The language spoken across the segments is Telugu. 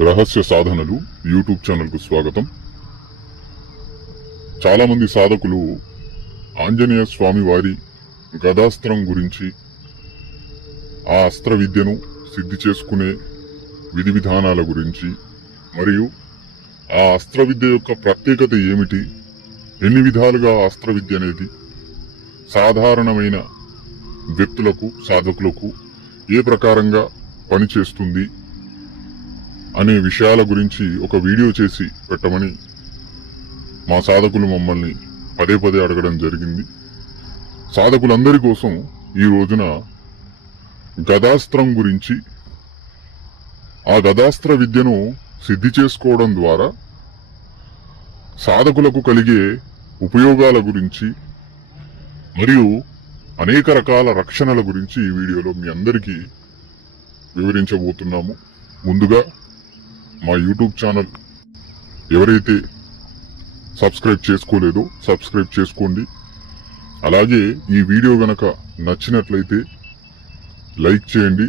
రహస్య సాధనలు యూట్యూబ్ ఛానల్కు స్వాగతం. చాలామంది సాధకులు ఆంజనేయ స్వామి వారి గదాస్త్రం గురించి ఆ అస్త్ర విద్యను సిద్ధి చేసుకునే విధి విధానాల గురించి మరియు ఆ అస్త్ర విద్య యొక్క ప్రత్యేకత ఏమిటి ఎన్ని విధాలుగా అస్త్ర విద్య అనేది సాధారణమైన వ్యక్తులకు సాధకులకు ఏ ప్రకారంగా పనిచేస్తుంది అనే విషయాల గురించి ఒక వీడియో చేసి పెట్టమని మా సాధకులు మమ్మల్ని పదే పదే అడగడం జరిగింది. సాధకులందరి కోసం ఈ రోజున గదాస్త్రం గురించి ఆ గదాస్త్ర విద్యను సిద్ధి చేసుకోవడం ద్వారా సాధకులకు కలిగే ఉపయోగాల గురించి మరియు అనేక రకాల రక్షణల గురించి ఈ వీడియోలో మీ అందరికీ వివరించబోతున్నాము. ముందుగా మా యూట్యూబ్ ఛానల్ ఎవరైతే సబ్స్క్రైబ్ చేసుకోలేదో సబ్స్క్రైబ్ చేసుకోండి. అలాగే ఈ వీడియో గనక నచ్చినట్లయితే లైక్ చేయండి.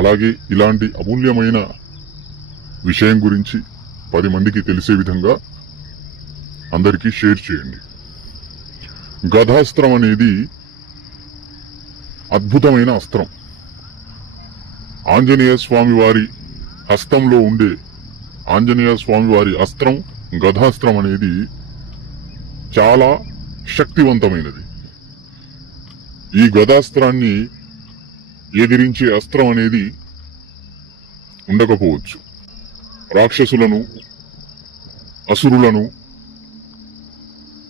అలాగే ఇలాంటి అమూల్యమైన విషయం గురించి పది మందికి తెలిసే విధంగా అందరికీ షేర్ చేయండి. గదాస్త్రం అనేది అద్భుతమైన అస్త్రం. ఆంజనేయ స్వామి వారి హస్తంలో ఉండే ఆంజనేయ స్వామి వారి అస్త్రం గదాస్త్రం అనేది చాలా శక్తివంతమైనది. ఈ గదాస్త్రాన్ని ఎదిరించే అస్త్రం అనేది ఉండకపోవచ్చు. రాక్షసులను అసురులను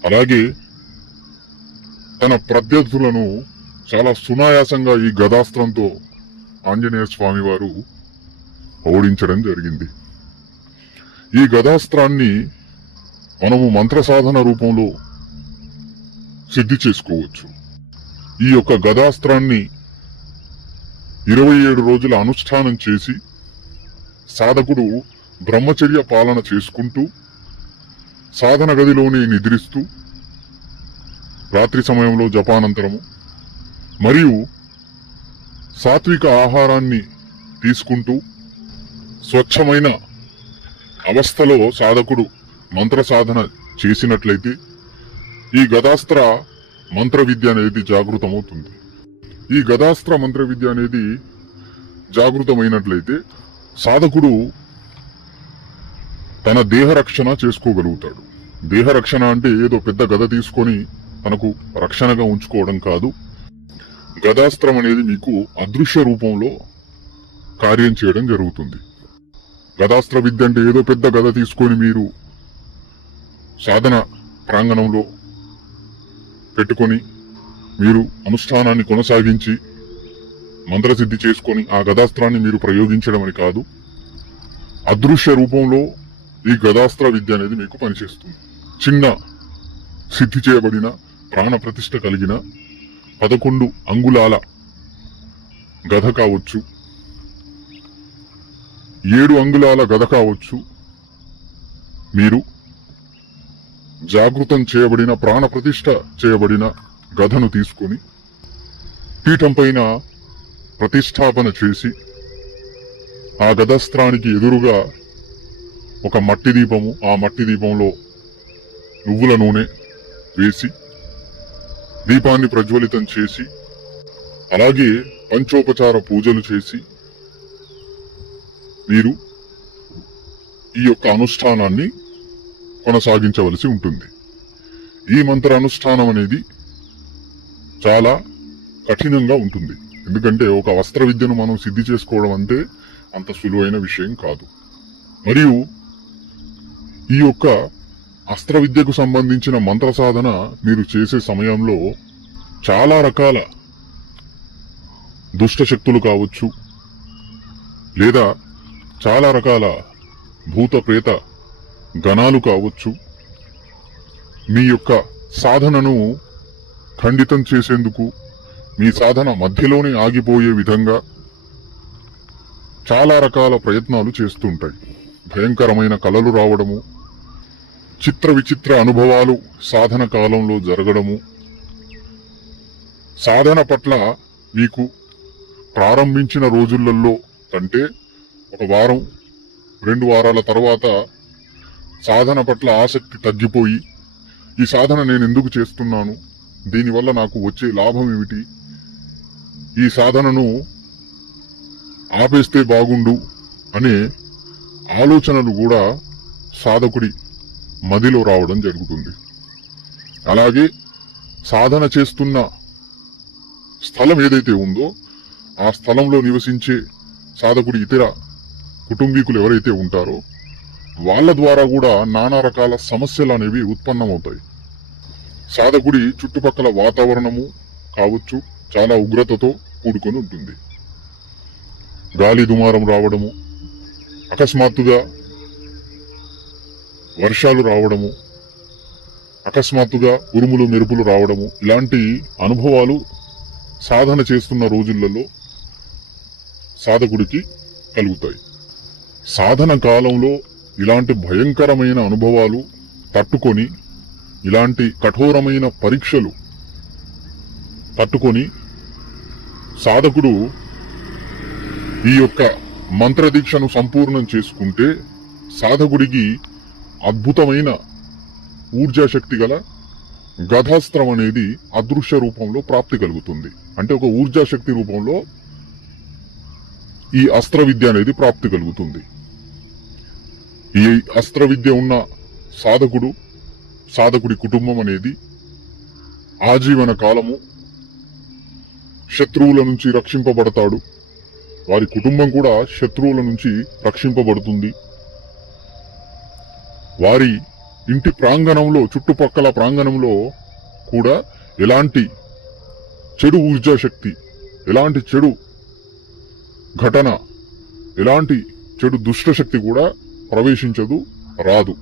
అలాగే తన ప్రత్యర్థులను చాలా సునాయాసంగా ఈ గదాస్త్రంతో ఆంజనేయ స్వామివారు ఓడించడం జరిగింది. ఈ గదాస్త్రాన్ని మనము మంత్ర సాధన రూపంలో సిద్ధి చేసుకోవచ్చు. ఈ యొక్క గదాస్త్రాన్ని ఇరవై ఏడు రోజుల అనుష్ఠానం చేసి సాధకుడు బ్రహ్మచర్య పాలన చేసుకుంటూ సాధన గదిలోనే నిద్రిస్తూ రాత్రి సమయంలో జపానంతరము మరియు సాత్విక ఆహారాన్ని తీసుకుంటూ స్వచ్ఛమైన అవస్థలో సాధకుడు మంత్ర సాధన చేసినట్లయితే ఈ గదాస్త్ర మంత్ర విద్య అనేది జాగృతమవుతుంది. ఈ గదాస్త్ర మంత్ర విద్య అనేది జాగృతమైనట్లయితే సాధకుడు తన దేహ రక్షణ చేసుకోగలుగుతాడు. దేహ రక్షణ అంటే ఏదో పెద్ద గద తీసుకొని తనకు రక్షణగా ఉంచుకోవడం కాదు. గదాస్త్రం అనేది మీకు అదృశ్య రూపంలో కార్యం చేయడం జరుగుతుంది. గదాస్త్ర విద్య అంటే ఏదో పెద్ద గద తీసుకొని మీరు సాధన ప్రాంగణంలో పెట్టుకొని మీరు అనుష్ఠానాన్ని కొనసాగించి మంత్రసిద్ధి చేసుకొని ఆ గదాస్త్రాన్ని మీరు ప్రయోగించడం అని కాదు అదృశ్య రూపంలో ఈ గదాస్త్ర విద్య అనేది మీకు పనిచేస్తుంది. చిన్న సిద్ధి చేయబడిన ప్రాణ ప్రతిష్ట కలిగిన పదకొండు అంగుళాల గధ కావచ్చు. ఏడు అంగుళాల గద కావచ్చు. మీరు జాగృతం చేయబడిన ప్రాణప్రతిష్ఠ చేయబడిన గదను తీసుకొని పీఠం పైన ప్రతిష్టాపన చేసి ఆ గదస్త్రానికి ఎదురుగా ఒక మట్టి దీపము ఆ మట్టి దీపంలో నువ్వుల నూనె వేసి దీపాన్ని ప్రజ్వలితం చేసి అలాగే పంచోపచార పూజలు చేసి మీరు ఈ యొక్క అనుష్ఠానాన్ని కొనసాగించవలసి ఉంటుంది. ఈ మంత్ర అనుష్ఠానం అనేది చాలా కఠినంగా ఉంటుంది. ఎందుకంటే ఒక వస్త్ర విద్యను మనం సిద్ధి చేసుకోవడం అంటే అంత సులువైన విషయం కాదు. మరియు ఈ యొక్క అస్త్ర విద్యకు సంబంధించిన మంత్ర సాధన మీరు చేసే సమయంలో చాలా రకాల దుష్ట శక్తులు కావచ్చు లేదా చాలా రకాల భూత ప్రేత గణాలు కావచ్చు. మీ యొక్క సాధనను ఖండితం చేసేందుకు మీ సాధన మధ్యలోనే ఆగిపోయే విధంగా చాలా రకాల ప్రయత్నాలు చేస్తుంటాయి. భయంకరమైన కలలు రావడము చిత్ర విచిత్ర అనుభవాలు సాధన కాలంలో జరగడము. సాధన పట్ల మీకు ప్రారంభించిన రోజులలో కంటే ఒక వారం రెండు వారాల తర్వాత సాధన పట్ల ఆసక్తి తగ్గిపోయి ఈ సాధన నేను ఎందుకు చేస్తున్నాను? దీనివల్ల నాకు వచ్చే లాభం ఏమిటి? ఈ సాధనను ఆపేస్తే బాగుండు అనే ఆలోచనలు కూడా సాధకుడి మదిలో రావడం జరుగుతుంది. అలాగే సాధన చేస్తున్న స్థలం ఏదైతే ఉందో ఆ స్థలంలో నివసించే సాధకుడి ఇతర కుటుంబీకులు ఎవరైతే ఉంటారో వాళ్ళ ద్వారా కూడా నానా రకాల సమస్యలు అనేవి ఉత్పన్నమవుతాయి. సాధకుడి చుట్టుపక్కల వాతావరణము కావచ్చు చాలా ఉగ్రతతో కూడుకొని ఉంటుంది. గాలి దుమారం రావడము అకస్మాత్తుగా వర్షాలు రావడము అకస్మాత్తుగా ఉరుములు మెరుపులు రావడము ఇలాంటి అనుభవాలు సాధన చేస్తున్న రోజులలో సాధకుడికి కలుగుతాయి. సాధన కాలంలో ఇలాంటి భయంకరమైన అనుభవాలు తట్టుకొని ఇలాంటి కఠోరమైన పరీక్షలు తట్టుకొని సాధకుడు ఈ యొక్క మంత్రదీక్షను సంపూర్ణం చేసుకుంటే సాధకుడికి అద్భుతమైన ఊర్జాశక్తి గల గధాస్త్రం అనేది అదృశ్య రూపంలో ప్రాప్తి కలుగుతుంది. అంటే ఒక ఊర్జాశక్తి రూపంలో ఈ అస్త్ర విద్య అనేది ప్రాప్తి కలుగుతుంది. ఈ అస్త్ర విద్య ఉన్న సాధకుడు సాధకుడి కుటుంబం అనేది ఆజీవన కాలము శత్రువుల నుంచి రక్షింపబడతాడు. వారి కుటుంబం కూడా శత్రువుల నుంచి రక్షింపబడుతుంది. వారి ఇంటి ప్రాంగణంలో చుట్టుపక్కల ప్రాంగణంలో కూడా ఎలాంటి చెడు ఊర్జా శక్తి ఎలాంటి చెడు ఘటన. ఎలాంటి చెడు దుష్ట శక్తి కూడా ప్రవేశించదు రాదు.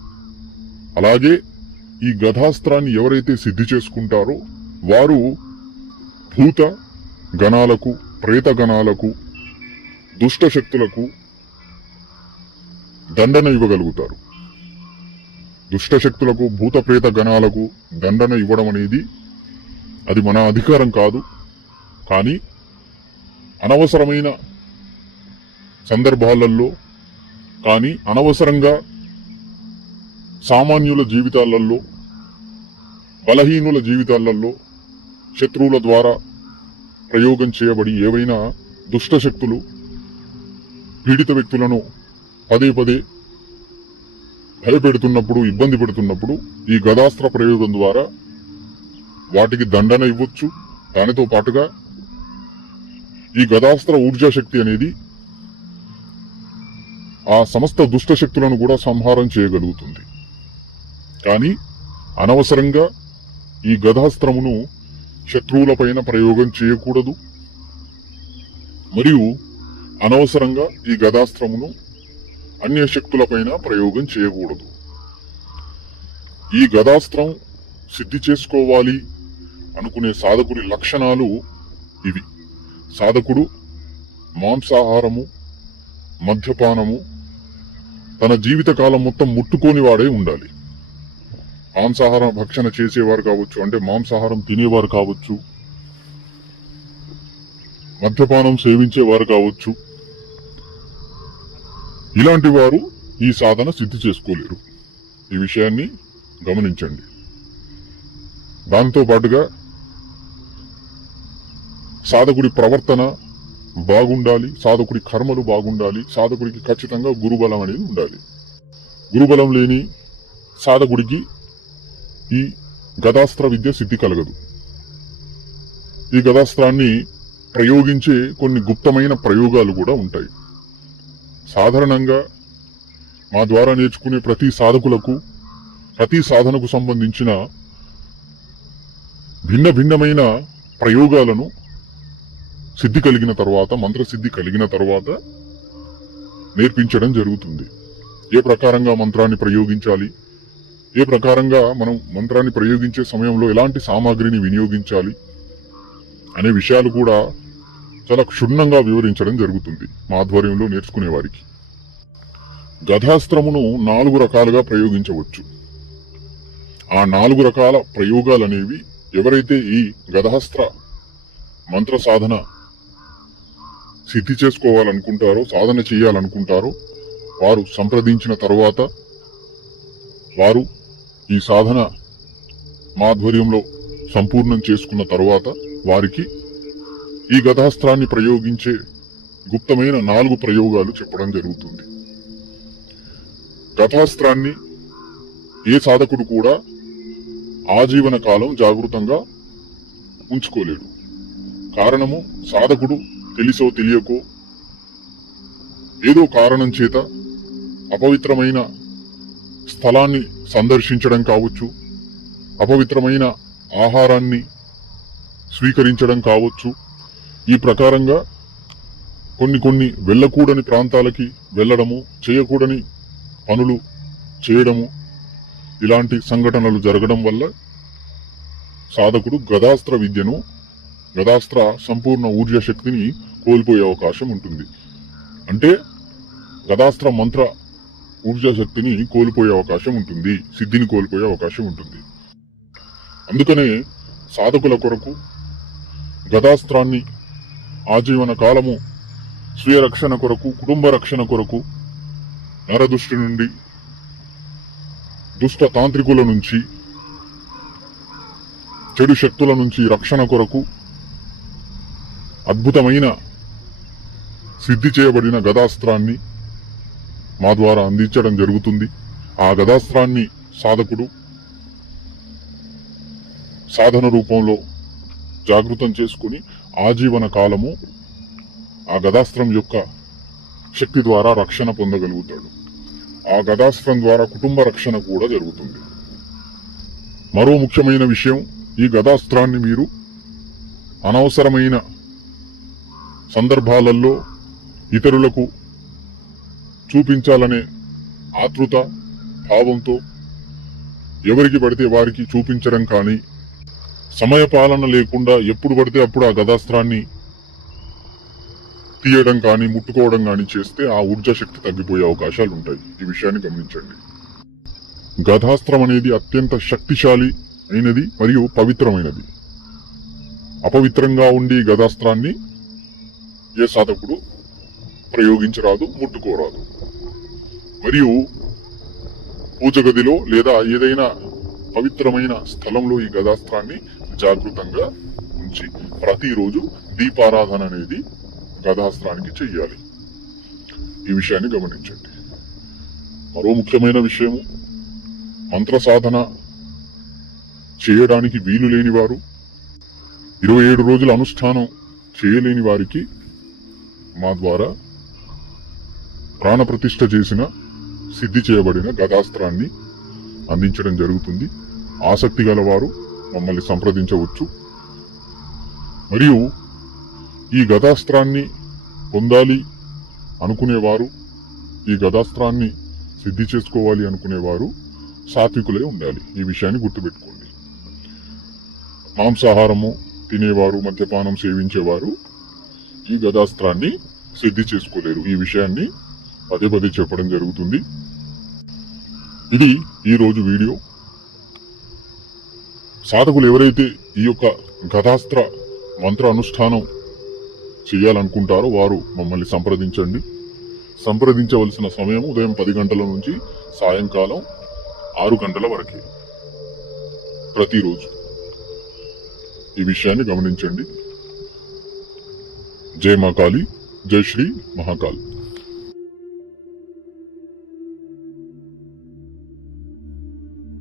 అలాగే ఈ గథాస్త్రాన్ని ఎవరైతే సిద్ధి చేసుకుంటారో వారు భూత గణాలకు ప్రేత గణాలకు దుష్ట శక్తులకు దండన ఇవ్వగలుగుతారు. దుష్ట శక్తులకు భూత ప్రేత గణాలకు దండన ఇవ్వడం అనేది అది మన అధికారం కాదు. కానీ అనవసరమైన సందర్భాలలో కానీ అనవసరంగా సామాన్యుల జీవితాలలో బలహీనుల జీవితాలలో శత్రువుల ద్వారా ప్రయోగం చేయబడి ఏవైనా దుష్ట శక్తులు పీడిత వ్యక్తులను పదే పదే భయపెడుతున్నప్పుడు ఇబ్బంది పెడుతున్నప్పుడు ఈ గదాస్త్ర ప్రయోగం ద్వారా వాటికి దండన ఇవ్వచ్చు. దానితో పాటుగా ఈ గదాస్త్ర ఊర్జా శక్తి అనేది ఆ సమస్త దుష్ట శక్తులను కూడా సంహారం చేయగలుగుతుంది. కానీ అనవసరంగా ఈ గదాస్త్రమును శత్రువులపైన ప్రయోగం చేయకూడదు. మరియు అనవసరంగా ఈ గదాస్త్రమును అన్య శక్తులపైన ప్రయోగం చేయకూడదు. ఈ గదాస్త్రం సిద్ధి చేసుకోవాలి అనుకునే సాధకుడి లక్షణాలు ఇవి. సాధకుడు మాంసాహారము మద్యపానము తన జీవితకాలం మొత్తం ముట్టుకోని వాడే ఉండాలి. మాంసాహారం భక్షణ చేసేవారు కావచ్చు అంటే మాంసాహారం తినేవారు కావచ్చు మద్యపానం సేవించేవారు కావచ్చు. ఇలాంటి వారు ఈ సాధన సిద్ధి చేసుకోలేరు. ఈ విషయాన్ని గమనించండి. దాంతో పాటుగా సాధకుడి ప్రవర్తన బాగుండాలి సాధకుడి కర్మలు బాగుండాలి సాధకుడికి ఖచ్చితంగా గురుబలం అనేది ఉండాలి. గురుబలం లేని సాధకుడికి ఈ గదాస్త్ర విద్య సిద్ధి కలగదు. ఈ గదాస్త్రాన్ని ప్రయోగించే కొన్ని గుప్తమైన ప్రయోగాలు కూడా ఉంటాయి. సాధారణంగా మా ద్వారా నేర్చుకునే ప్రతి సాధకులకు ప్రతి సాధనకు సంబంధించిన భిన్న భిన్నమైన ప్రయోగాలను సిద్ధి కలిగిన తర్వాత మంత్రసిద్ధి కలిగిన తర్వాత నేర్పించడం జరుగుతుంది. ఏ ప్రకారంగా మంత్రాన్ని ప్రయోగించాలి? ఏ ప్రకారంగా మనం మంత్రాన్ని ప్రయోగించే సమయంలో ఎలాంటి సామాగ్రిని వినియోగించాలి? అనే విషయాలు కూడా చాలా క్షుణ్ణంగా వివరించడం జరుగుతుంది మా ఆధ్వర్యంలో నేర్చుకునే నాలుగు రకాలుగా ప్రయోగించవచ్చు. ఆ నాలుగు రకాల ప్రయోగాలనేవి ఎవరైతే ఈ గధాస్త్ర మంత్ర సాధన సిద్ధి చేసుకోవాలనుకుంటారో సాధన చేయాలనుకుంటారో వారు సంప్రదించిన తరువాత వారు ఈ సాధన మాధ్వర్యంలో సంపూర్ణం చేసుకున్న తరువాత వారికి ఈ గతాస్త్రాన్ని ప్రయోగించే గుప్తమైన నాలుగు ప్రయోగాలు చెప్పడం జరుగుతుంది. గతాస్త్రాన్ని ఏ సాధకుడు కూడా ఆజీవన కాలం జాగృతంగా ఉంచుకోలేడు. కారణము సాధకుడు తెలిసో తెలియకో? ఏదో కారణం చేత అపవిత్రమైన స్థలాన్ని సందర్శించడం కావచ్చు అపవిత్రమైన ఆహారాన్ని స్వీకరించడం కావచ్చు. ఈ ప్రకారంగా కొన్ని కొన్ని వెళ్ళకూడని ప్రాంతాలకి వెళ్ళడము చేయకూడని పనులు చేయడము ఇలాంటి సంఘటనలు జరగడం వల్ల సాధకుడు గదాస్త్ర విద్యను గదాస్త్ర సంపూర్ణ ఊర్జ శక్తిని కోల్పోయే అవకాశం ఉంటుంది. అంటే గదాస్త్ర మంత్ర ఊర్జా శక్తిని కోల్పోయే అవకాశం ఉంటుంది. సిద్ధిని కోల్పోయే అవకాశం ఉంటుంది. అందుకనే సాధకుల కొరకు గదాస్త్రాన్ని ఆజీవన కాలము స్వీయ రక్షణ కొరకు కుటుంబ రక్షణ కొరకు నరదృష్టి నుండి దుష్ట తాంత్రికుల నుంచి చెడు శక్తుల నుంచి రక్షణ కొరకు అద్భుతమైన సిద్ధి చేయబడిన గదాస్త్రాన్ని మా ద్వారా అందించడం జరుగుతుంది. ఆ గదాస్త్రాన్ని సాధకుడు సాధన రూపంలో జాగృతం చేసుకుని ఆజీవన కాలము ఆ గదాస్త్రం యొక్క శక్తి ద్వారా రక్షణ పొందగలుగుతాడు. ఆ గదాస్త్రం ద్వారా కుటుంబ రక్షణ కూడా జరుగుతుంది. మరో ముఖ్యమైన విషయం ఈ గదాస్త్రాన్ని మీరు అనవసరమైన సందర్భాలలో ఇతరులకు చూపించాలనే ఆతృత భావంతో ఎవరికి పడితే వారికి చూపించడం కానీ సమయపాలన లేకుండా ఎప్పుడు పడితే అప్పుడు ఆ గదాస్త్రాన్ని తీయడం కానీ ముట్టుకోవడం కానీ చేస్తే ఆ ఊర్జా శక్తి తగ్గిపోయే అవకాశాలు ఉంటాయి. ఈ విషయాన్ని గమనించండి. గదాస్త్రం అనేది అత్యంత శక్తిశాలి అయినది మరియు పవిత్రమైనది. అపవిత్రంగా ఉండి గదాస్త్రాన్ని ఏ సాధకుడు ప్రయోగించరాదు ముట్టుకోరాదు. మరియు పూజ గదిలో లేదా ఏదైనా పవిత్రమైన స్థలంలో ఈ గదాస్త్రాన్ని జాగృతంగా ఉంచి ప్రతిరోజు దీపారాధన అనేది గదాస్త్రానికి చెయ్యాలి. ఈ విషయాన్ని గమనించండి. మరో ముఖ్యమైన విషయము మంత్ర సాధన చేయడానికి వీలు లేని వారు ఇరవై ఏడు రోజుల అనుష్ఠానం చేయలేని వారికి మా ద్వారా ప్రాణప్రతిష్ఠ చేసిన సిద్ధి చేయబడిన గదాస్త్రాన్ని అందించడం జరుగుతుంది. ఆసక్తి గలవారు మమ్మల్ని సంప్రదించవచ్చు. మరియు ఈ గదాస్త్రాన్ని పొందాలి అనుకునేవారు ఈ గదాస్త్రాన్ని సిద్ధి చేసుకోవాలి అనుకునేవారు సాత్వికులే ఉండాలి. ఈ విషయాన్ని గుర్తుపెట్టుకోండి. మాంసాహారము తినేవారు మద్యపానం సేవించేవారు ఈ గదాస్త్రాన్ని సిద్ధి చేసుకోలేరు. ఈ విషయాన్ని పదే పదే చెప్పడం జరుగుతుంది. ఇది ఈరోజు వీడియో. సాధకులు ఎవరైతే ఈ యొక్క గదాస్త్ర మంత్ర అనుష్ఠానం చేయాలనుకుంటారో వారు మమ్మల్ని సంప్రదించండి. సంప్రదించవలసిన సమయం ఉదయం పది గంటల నుంచి సాయంకాలం ఆరు గంటల వరకే. ప్రతిరోజు ఈ విషయాన్ని గమనించండి. जय माँ काली जय श्री महाकाल।